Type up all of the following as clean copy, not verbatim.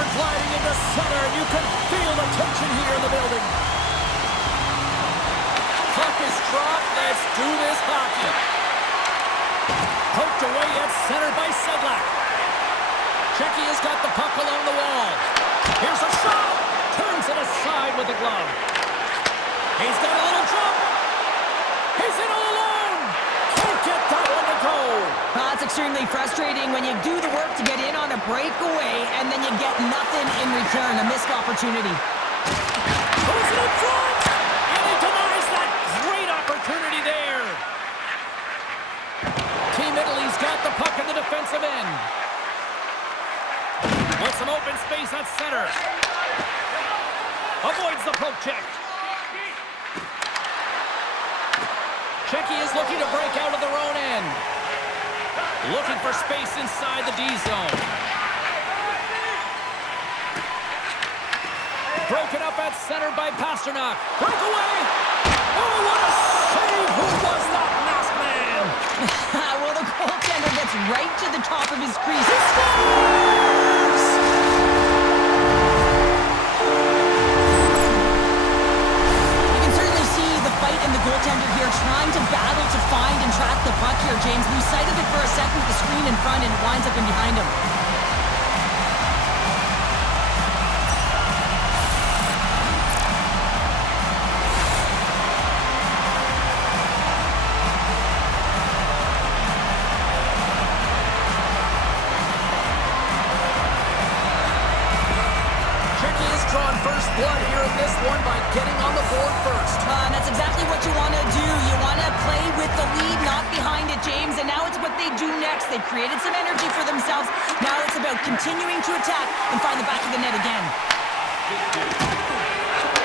are gliding into center, and you can feel the tension here in the building. Puck is dropped. Let's do this hockey. Poked away at center by Sedlak. Checky has got the puck along the wall. Here's a shot. Turns it aside with the glove. He's got a little jump. He's in all alone. Can't get that one to go. It's extremely frustrating when you do the work to get in on a breakaway and then you get nothing in return. A missed opportunity. Goes it in front. And he denies that great opportunity there. Team Italy's got the puck in the defensive end. With some open space at center. Avoids the poke check. Checky is looking to break out of their own end. Looking for space inside the D zone. Broken up at center by Pasternak. Breakaway! Oh, what a save! Who was that masked man? Well, the goaltender gets right to the top of his crease. He scores! You can certainly see the fight in the goaltender here, trying to battle to find and track the puck here, James. Lose sight of it for a second with the screen in front, and it winds up in behind him. Drawn first blood here in this one by getting on the board first. That's exactly what you want to do. You want to play with the lead, not behind it, James. And now it's what they do next. They've created some energy for themselves. Now it's about continuing to attack and find the back of the net again.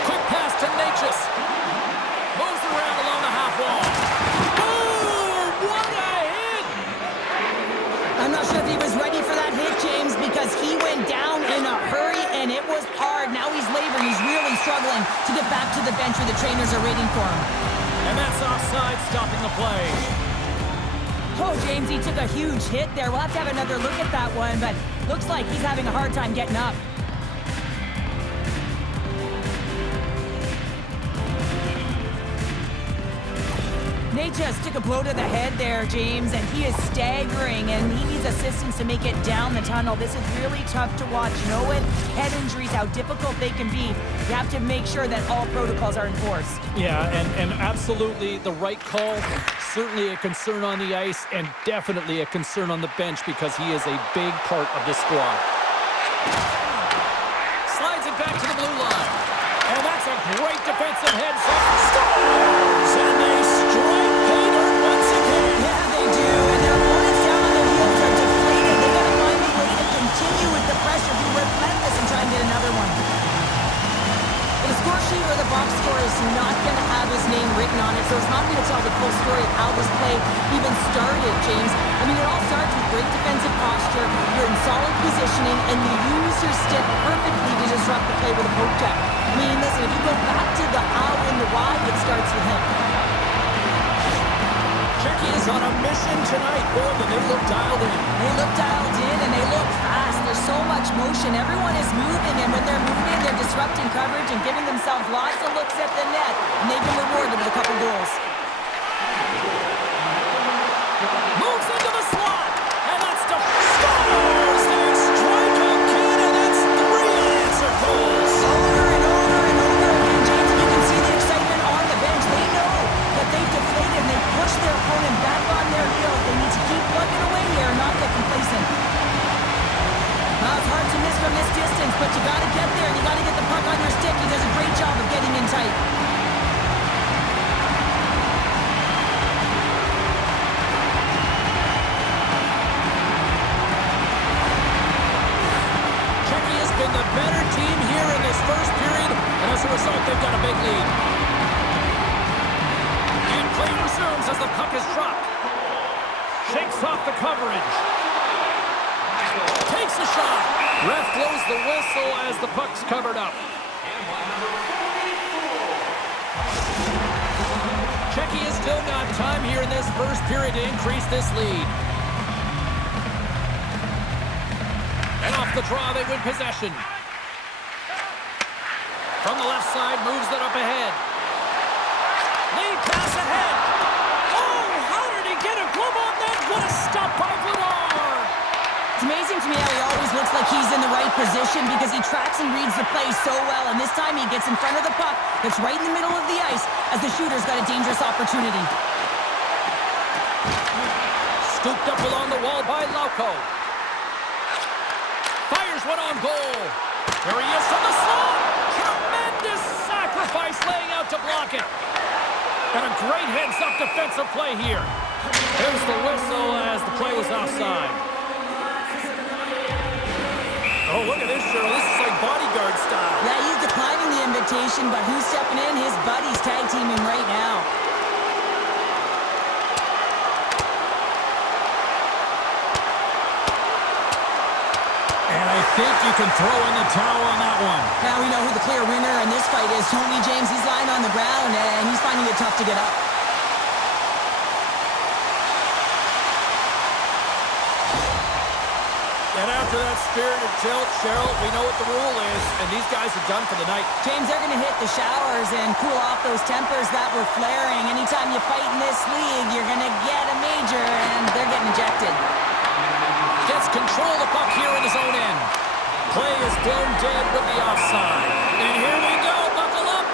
Quick pass to Natchez. Moves around along the half wall. Oh, what a hit! I'm not sure if he was ready for that hit, James, because he went down in a hurry, and it was hard. Now he's laboring. He's really struggling to get back to the bench where the trainers are waiting for him. And that's offside, stopping the play. Oh, James, he took a huge hit there. We'll have to have another look at that one, but looks like he's having a hard time getting up. Natchez took a blow to the head there, James, and he is staggering, and he needs assistance to make it down the tunnel. This is really tough to watch. You know what? Head injuries, how difficult they can be. You have to make sure that all protocols are enforced. Yeah, and absolutely the right call. Certainly a concern on the ice, and definitely a concern on the bench because he is a big part of this squad. Slides it back to the blue line. And that's a great defensive heads-up. Scores! And they strike pay dirt once again. Yeah, they do. And their opponents down on their heels are deflated. They got to find a way to continue with the pressure, be relentless, and try and get another one. The score sheet or the box score is not going to have his name written on it, so it's not going to tell the full story of how this play even started, James. I mean, it all starts with great defensive posture. You're in solid positioning, and you use your stick perfectly to disrupt the play with a poke check. I mean, listen, if you go back to the how and the why, it starts with him. Checky is on a mission tonight. Boy, but they look dialed in. They look dialed in, and they look fast. There's so much motion. Everyone is moving, and when they're moving, they're disrupting coverage and giving themselves lots of looks at the net, and they've been rewarded with a couple goals. Moves into the slot, and that's the scores! They strike again, and that's 3 unanswered goals. Over and over and over again, James, and you can see the excitement on the bench. They know that they've deflated, and they've pushed their opponent back on their heels. They need to keep plugging away here and not get complacent. It's hard to miss from this distance, but you got to get there, and you got to get the puck on your stick. He does a great job of getting in tight. Checky has been the better team here in this first period, and as a result, they've got a big lead. And play resumes as the puck is dropped. Shakes off the coverage. Takes a shot. Ref blows the whistle as the puck's covered up. Checky has still got time here in this first period to increase this lead. And off the draw, they win possession. From the left side, moves it up ahead. Lead pass ahead. Oh, how did he get a glove on that? What a stop by Vladar. It's amazing to me how he always looks like he's in the right position because he tracks and reads the play so well. And this time he gets in front of the puck. It's right in the middle of the ice as the shooter's got a dangerous opportunity. Scooped up along the wall by Lauko. Fires one on goal. There he is from the slot. Tremendous sacrifice laying out to block it. And a great heads-up defensive play here. There's the whistle as the play was offside. Oh, look at this, Cheryl. This is like bodyguard style. Yeah, he's declining the invitation, but who's stepping in? His buddies tag teaming right now. And I think you can throw in the towel on that one. Now we know who the clear winner in this fight is. Tony James, he's lying on the ground, and he's finding it tough to get up. And after that spirited tilt, Cheryl, we know what the rule is, and these guys are done for the night. James, they're going to hit the showers and cool off those tempers that were flaring. Anytime you fight in this league, you're going to get a major, and they're getting ejected. Gets control of the puck here in his own end. Play is blown dead with the offside. And here we go, buckle up.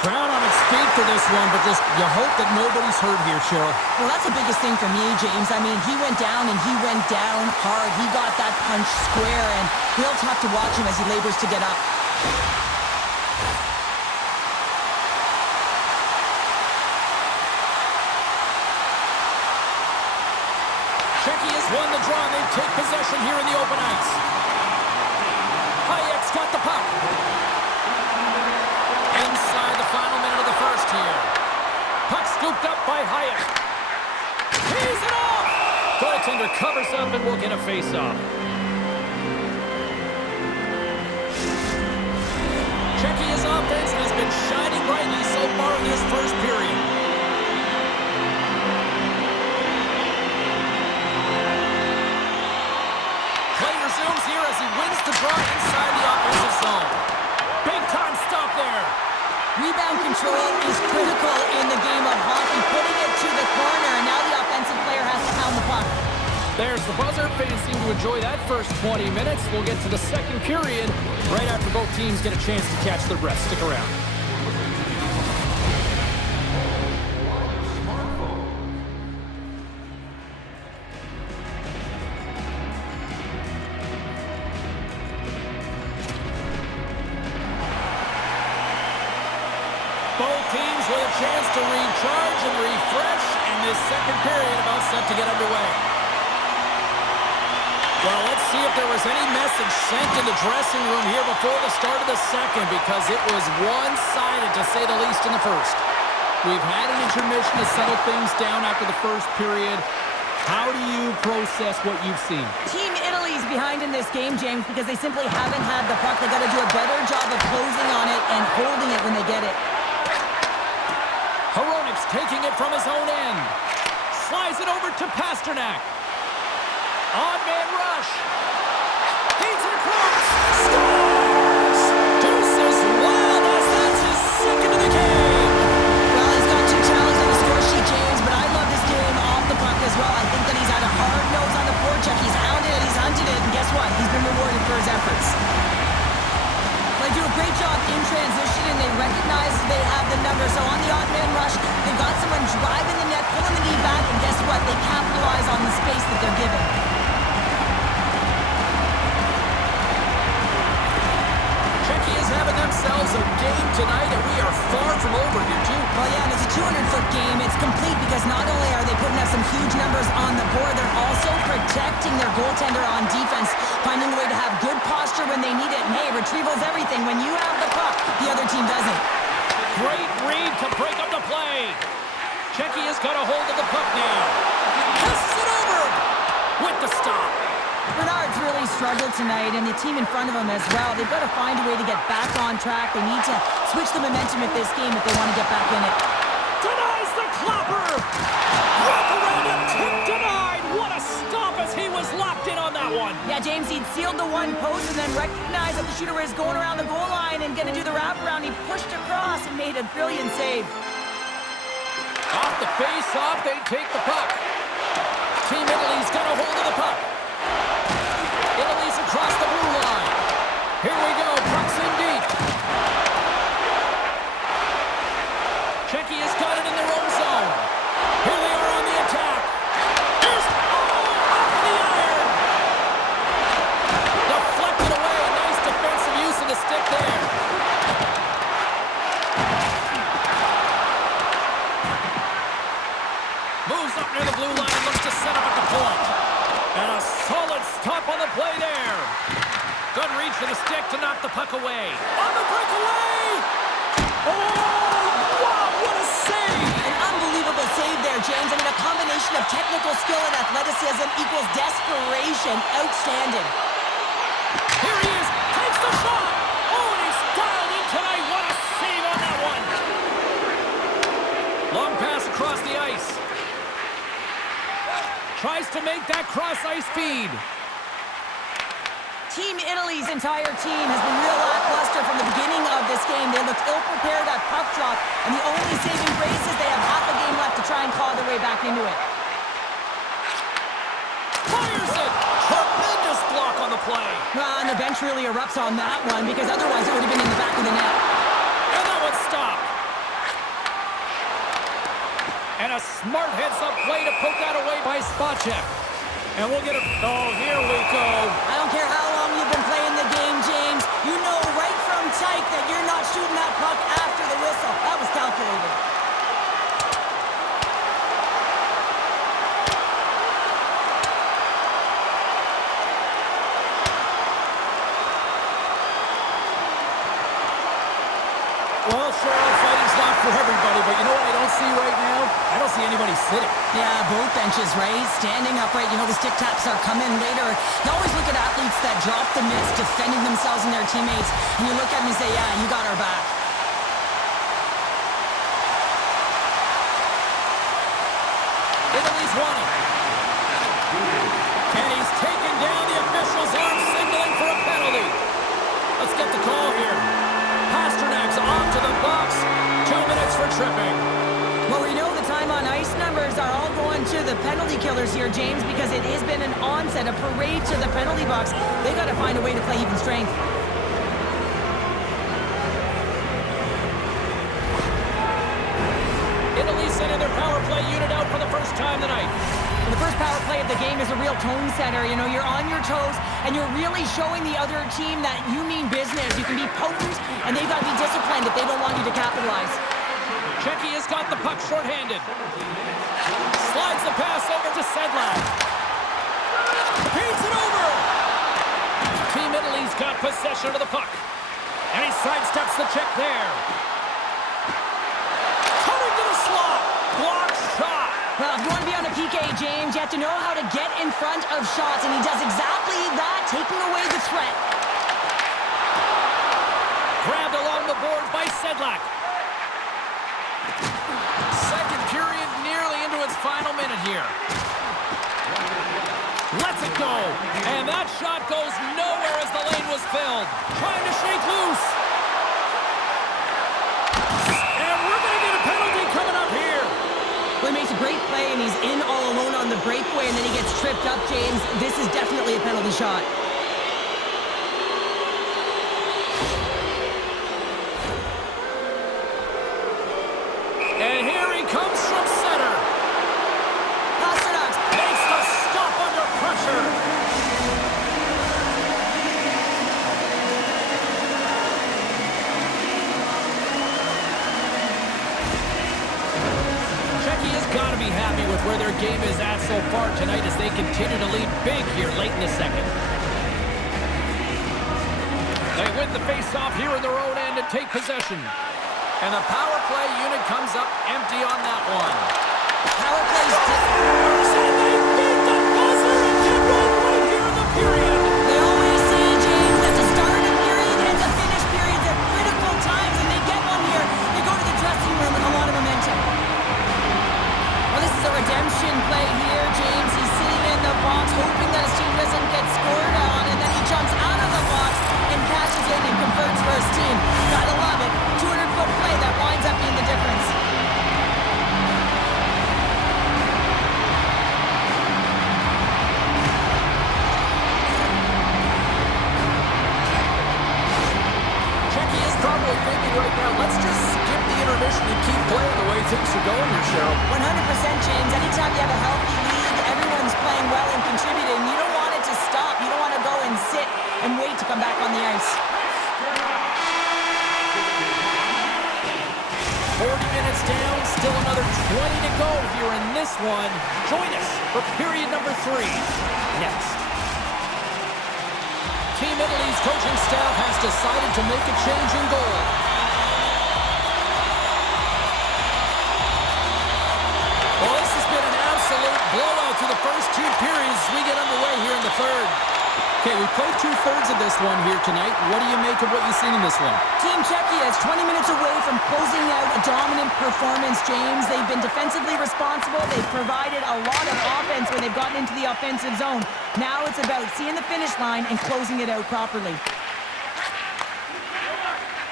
Crowd on its feet for this one, but just you hope that nobody's hurt here, Cheryl. Well, that's the biggest thing for me, James. I mean, he went down, and he went down hard. He got that punch square, and real tough to watch him as he labors to get up. Czechia has won the draw. They take possession here in the open ice. Hayek's got the puck. Inside the final minute of the first here. Puck scooped up by Hayek. He's it off! Goaltender covers up and will get a face-off. Czechia's offense has been shining brightly so far in this first period. Play resumes here as he wins the draw inside the offensive zone. Big-time stop there. Rebound control is critical in the game of hockey, putting it to the corner, and now the offensive player has to pound the puck. There's the buzzer. Fans seem to enjoy that first 20 minutes. We'll get to the second period right after both teams get a chance to catch their breath. Stick around. Both teams with a chance to recharge and refresh, and this second period about set to get underway. Well, let's see if there was any message sent in the dressing room here before the start of the second, because it was one-sided, to say the least, in the first. We've had an intermission to settle things down after the first period. How do you process what you've seen? Team Italy's behind in this game, James, because they simply haven't had the puck. They got to do a better job of closing on it and holding it when they get it. Hronik's taking it from his own end. Slides it over to Pasternak. Odd man rush. Feeds it across. Scores! Deuces wild as that's his second of the game. Well, he's got 2 talents on the score sheet, James, but I love this game off the puck as well. I think that he's had a hard nose on the forecheck. He's hounded it, he's hunted it, and guess what? He's been rewarded for his efforts. They do a great job in transition, and they recognize they have the number. So on the odd man rush, they've got someone driving the net, pulling the knee back, and guess what? They capitalize on the space that they're given. Czechia is having themselves a game tonight, and we are far from over here, too. Well, yeah, and it's a 200-foot game. It's complete because not only are they putting up some huge numbers on the board, they're also protecting their goaltender on defense, finding a way to have good posture when they need it. And, hey, retrieval's everything. When you have the puck, the other team doesn't. Great read to break up the play. Czechia's got a hold of the puck now. Passes it over with the stop. Bernard's really struggled tonight, and the team in front of him as well. They've got to find a way to get back on track. They need to switch the momentum at this game if they want to get back in it. Denies the clapper! Wrap around him, tip denied! What a stomp as he was locked in on that one! Yeah, James, he'd sealed the one post and then recognized that the shooter was going around the goal line and going to do the wraparound. He pushed across and made a brilliant save. Off the face-off, they take the puck. Team Italy's got a hold of the puck. Italy's across the blue line. Here we go, puck's in deep. Czechia has got it in their own zone. Here they are on the attack. Here's off the iron. Deflected away. Nice defensive use of the stick there. Moves up near the blue line and looks to set up at the point. And a solid stop on the play there. Good reach for the stick to knock the puck away. On the breakaway! Oh, wow, what a save! An unbelievable save there, James. I mean, a combination of technical skill and athleticism equals desperation. Outstanding. Here he is, takes the shot! Oh, and he's dialed in tonight. What a save on that one! Long pass across the ice. Tries to make that cross-ice feed. Team Italy's entire team has been real lackluster from the beginning of this game. They looked ill-prepared at puck drop, and the only saving grace is they have half a game left to try and claw their way back into it. Fires it! Tremendous block on the play. And the bench really erupts on that one, because otherwise it would have been in the back of the net. And that one stopped. And a smart heads-up play to poke that away by Spacek. And we'll get it. Oh, here we go. I don't care how long you've been playing the game, James. You know right from tight that you're not shooting that puck after the whistle. That was calculated. Well, sure, fighting's not for everybody, but you know what I don't see right now? I don't see anybody sitting. Yeah, both benches, right? Standing upright. You know, the stick taps are coming later. You always look at athletes that drop the mitts, defending themselves and their teammates, and you look at them and say, yeah, you got our back. Italy's won it. And he's taken down the official's arm, signaling for a penalty. Let's get the call here. Pasternak's off to the box. 2 minutes for tripping. Well, we know the time on ice numbers are all going to the penalty killers here, James, because it has been an onset, a parade to the penalty box. They've got to find a way to play even strength. Italy sending their power play unit out for the first time tonight. The first power play of the game is a real tone setter. You know, you're on your toes, and you're really showing the other team that you mean business. You can be potent, and they've got to be disciplined if they don't want you to capitalize. Czechia's got the puck shorthanded. Slides the pass over to Sedlak. Feeds it over. Team Italy's got possession of the puck. And he sidesteps the check there. Coming to the slot. Block shot. Well, if you want to be on a PK, James, you have to know how to get in front of shots, and he does exactly that, taking away the threat. Grabbed along the boards by Sedlak. Second period nearly into its final minute here. Lets it go. And that shot goes nowhere as the lane was filled. Trying to shake loose. And we're going to get a penalty coming up here. Well, he makes a great play, and he's in all alone on the breakaway, and then he gets tripped up, James. This is definitely a penalty shot. And here he comes from center. Pasternak Makes the stop under pressure. Czechia's got to be happy with where their game is at so far tonight as they continue to lead big here late in the second. They win the face-off here in their own end and take possession. And the power play unit comes up empty on that one. Power plays. And they beat the buzzer and get one right here in the probably thinking right now, let's just skip the intermission and keep playing the way things are going here, Cheryl. 100%, James. Anytime you have a healthy league, everyone's playing well and contributing. You don't want it to stop. You don't want to go and sit and wait to come back on the ice. 40 minutes down, still another 20 to go here in this one. Join us for period number 3 next. Team Italy's coaching staff has decided to make a change in goal. Well, this has been an absolute blowout through the first 2 periods as we get underway here in the third. Okay, we've played 2/3 of this one here tonight. What do you make of what you've seen in this one? Team Czechia is 20 minutes away from closing out a dominant performance, James. They've been defensively responsible. They've provided a lot of offense when they've gotten into the offensive zone. Now it's about seeing the finish line and closing it out properly.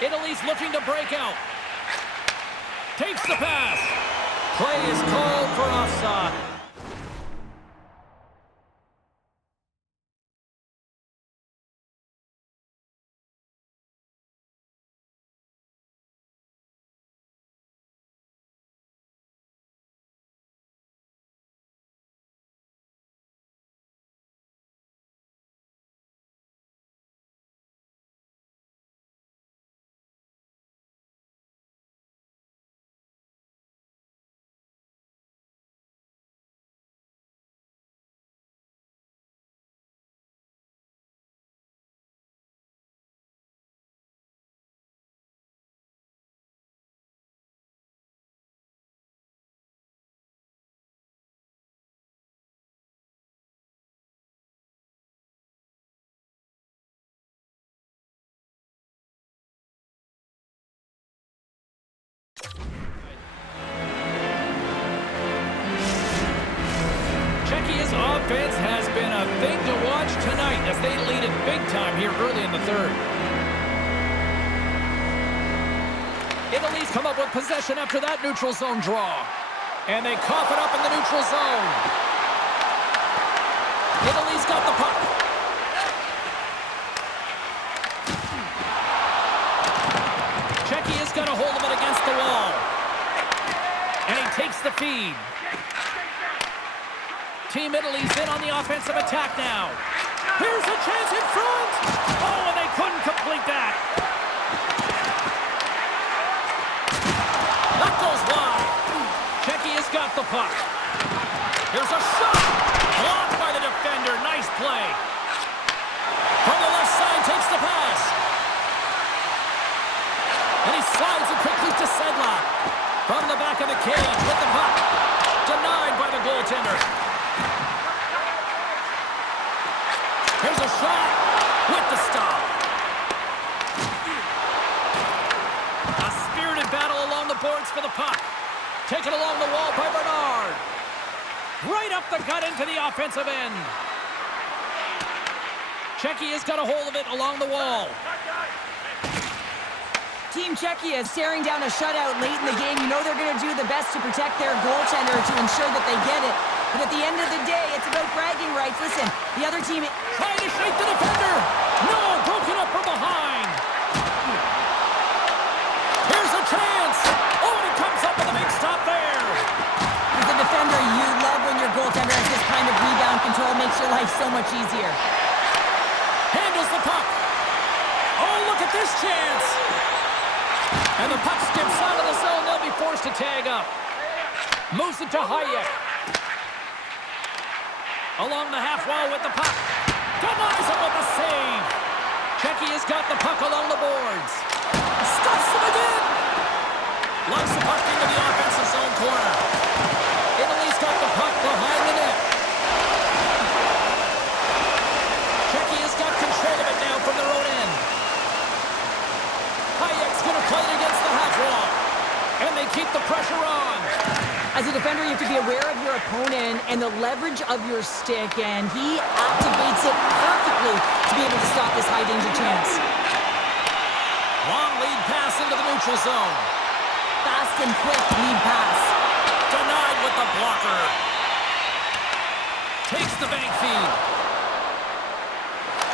Italy's looking to break out. Takes the pass. Play is called for offside. Czechia's offense has been a thing to watch tonight as they lead it big time here early in the third. Italy's come up with possession after that neutral zone draw. And they cough it up in the neutral zone. Italy's got the puck. Czechia's got a hold of it against the wall. And he takes the feed. Team Italy's in on the offensive attack now. Here's a chance in front. Oh, and they couldn't complete that. That goes wide. Czechia's got the puck. Here's a shot. Blocked by the defender. Nice play. From the left side, takes the pass. And he slides it quickly to Sedlak. From the back of the cage with the puck. Denied by the goaltender. Here's a shot with the stop. A spirited battle along the boards for the puck. Taken along the wall by Bernard. Right up the gut into the offensive end. Czechia's got a hold of it along the wall. Team Czechia is staring down a shutout late in the game. You know they're going to do the best to protect their goaltender to ensure that they get it. But at the end of the day, it's about bragging rights. Listen, the other team... Trying to shake the defender. No, broken up from behind. Here's a chance. Oh, and he comes up with a big stop there. As a defender, you love when your goaltender has this kind of rebound control. Makes your life so much easier. Handles the puck. Oh, look at this chance. And the puck skips out of the zone. They'll be forced to tag up. Moves it to Hayek. Along the half wall with the puck. Denies him with a save. Czechia's got the puck along the boards. Stuffs him again. Launches the puck into the offensive zone corner. Italy's got the puck behind the net. Czechia's got control of it now from their own end. Hayek's going to play it against the half wall. And they keep the pressure on. As a defender, you have to be aware of your opponent and the leverage of your stick, and he activates it perfectly to be able to stop this high-danger chance. Long lead pass into the neutral zone. Fast and quick lead pass. Denied with the blocker. Takes the bank feed.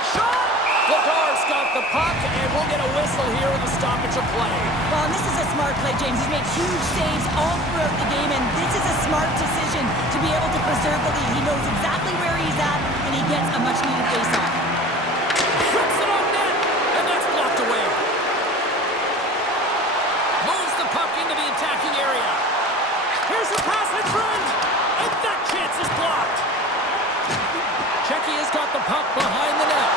Shot! Lagar's got the puck, and we'll get a whistle here in the stoppage of play. Well, and this is a smart play, James. He's made huge saves all throughout the game, and this is a smart decision to be able to preserve the lead. He knows exactly where he's at, and he gets a much-needed face-off. Puts it on net, and that's blocked away. Moves the puck into the attacking area. Here's a pass in front, and that chance is blocked. Checky has got the puck behind the net.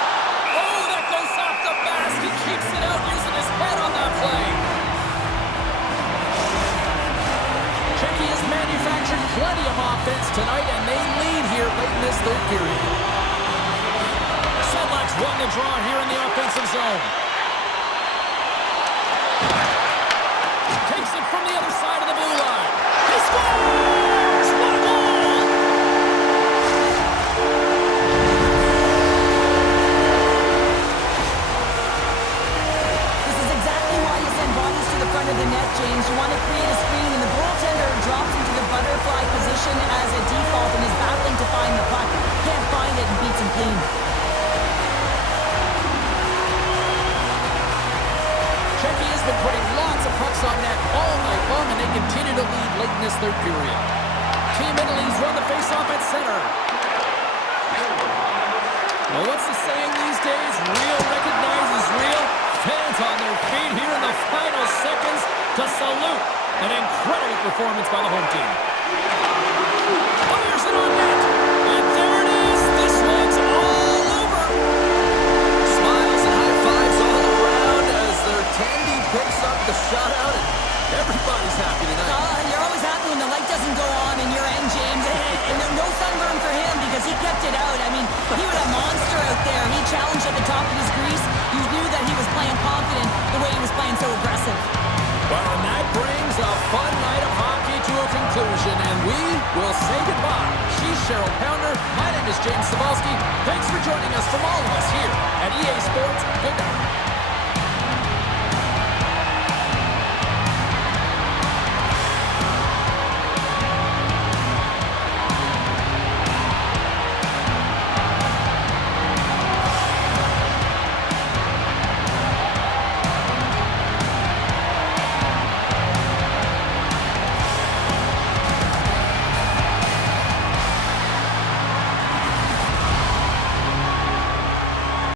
Oh, that goes off the mask. He keeps it out using his head on that play. Checky has manufactured plenty of offense tonight, and they lead here late in this third period. Sedlak's won the draw here in the offensive zone. Takes it from the other side of the blue line. He scores! What a goal! This is exactly why you send bodies to the front of the net, James. You want to create a screen, and the goaltender drops into the butterfly position as a default and is battling to find the puck. Can't find it and beats him clean. Checky has been putting lots of pucks on net all night long, and they continue to lead late in this third period. Team Italy's won the faceoff at center. Well, what's the saying these days? Real recognizes real. Fans on their feet here in the final seconds to salute an incredible performance by the home team. Fires it on net, and there it is. This one's all over. Smiles and high fives all around as their Tandy picks up the shutout, and everybody's happy tonight. You're always happy when the light doesn't go on in your end, James. And no sunburn for him because he kept it out. I mean, he was a monster out there. He challenged at the top of his crease. You knew that he was playing confident the way he was playing so aggressive. Well, and that brings a fun night of hockey to a conclusion, and we will say goodbye. She's Cheryl Pounder. My name is James Cebulski. Thanks for joining us from all of us here at EA Sports. Good night.